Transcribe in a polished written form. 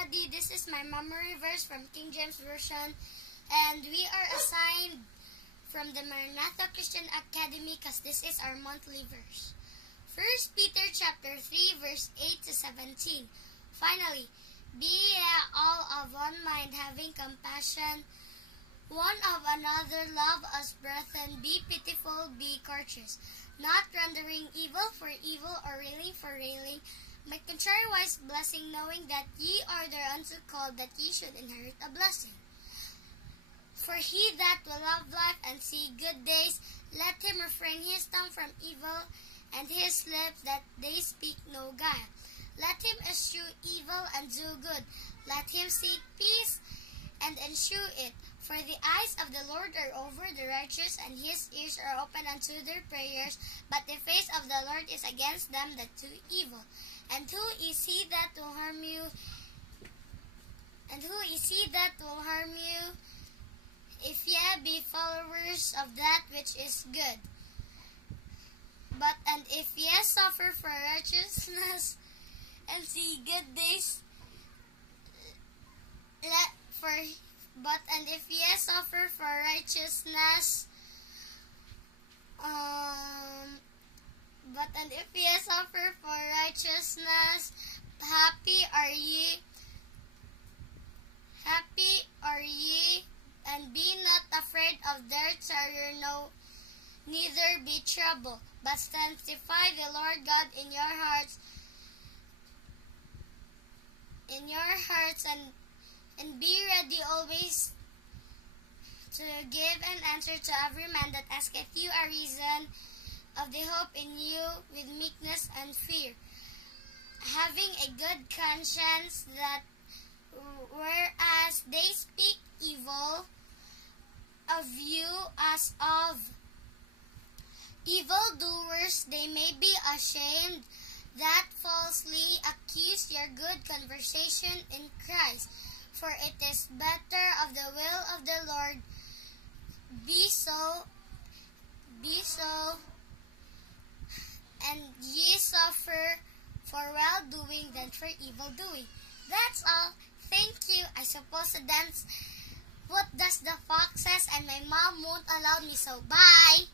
everybody, this is my memory verse from King James Version, and we are assigned from the Maranatha Christian Academy because this is our monthly verse. 1 Peter chapter 3 verse 8 to 17. Finally, be ye all of one mind, having compassion one of another, love as brethren, be pitiful, be courteous, not rendering evil for evil or railing for railing, but contrariwise blessing, knowing that ye are thereunto called, that ye should inherit a blessing. For he that will love life and see good days, let him refrain his tongue from evil, and his lips that they speak no guile. Let him eschew evil and do good. Let him seek peace and ensue it. For the eyes of the Lord are over the righteous, and his ears are open unto their prayers. But the face of the Lord is against them that do evil. And who is he that will harm you? And who is he that will harm you, if ye be followers of that which is good? And if ye suffer for righteousness and see good days, and if ye suffer for righteousness, and if ye suffer for righteousness, happy are ye, and be not afraid of their terror, no, neither be troubled, but sanctify the Lord God in your hearts, and be ready always to give an answer to every man that asketh you a reason of the hope in you with meekness and fear, having a good conscience, that whereas they speak evil of you as of evildoers, they may be ashamed that falsely accuse your good conversation in Christ. For it is better of the will of the Lord be so, and ye suffer for well-doing than for evil-doing. That's all. Thank you. I suppose to dance What Does the Fox Says, and my mom won't allow me, so bye!